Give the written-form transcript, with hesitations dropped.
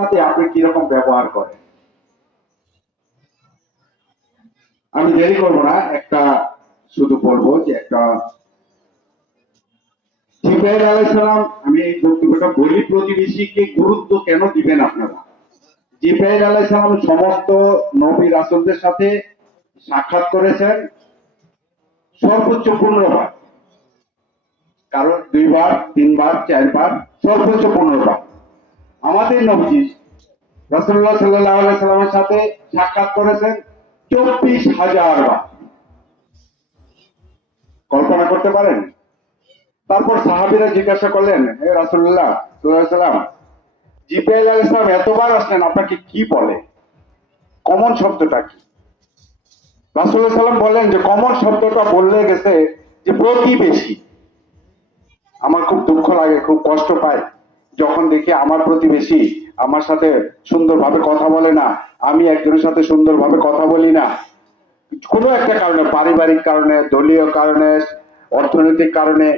সাথে আপনি কিরকম ব্যবহার করেন? আমি দেরি করবো না, একটা শুধু বলবো যে একটা জিব্রাইল আলাইহিস সালাম, আমি এই বক্তব্যটা বলি, প্রতিবেশীকে গুরুত্ব কেন দিবেন আপনারা? জিব্রাইল আলাইহিস সালাম সমস্ত নবী রাসূলদের সাথে সাক্ষাৎ করেছেন সর্বোচ্চ 15 বার, কারণ 2 বার 3 বার 4 বার, সর্বোচ্চ 15 বার। আমাদের নবী রাসূলুল্লাহ সাল্লাল্লাহু আলাইহি সাল্লামের সাথে সাক্ষাৎ করেছেন 24,000 বার। কল্পনা করতে পারেন? তারপর সাহাবীরা জিজ্ঞাসা করলেন, হে রাসূলুল্লাহ সাল্লাল্লাহু আলাইহি সাল্লাম, জিব্রাইল আলাইহিস সালাম এতবার আসলেন, আপনাকে কি বলে? কমন শব্দটা কি? রাসূলুল্লাহ সাল্লাম বললেন যে কমন শব্দটা বললে গেছে যে প্রতিবেশী। আমার খুব দুঃখ লাগে, খুব কষ্ট পায় যখন দেখি আমার প্রতিবেশী আমার সাথে সুন্দরভাবে কথা বলে না, আমি একজনের সাথে সুন্দরভাবে কথা বলি না, কোনো একটা কারণে, পারিবারিক কারণে, দলীয় কারণে, অর্থনৈতিক কারণে,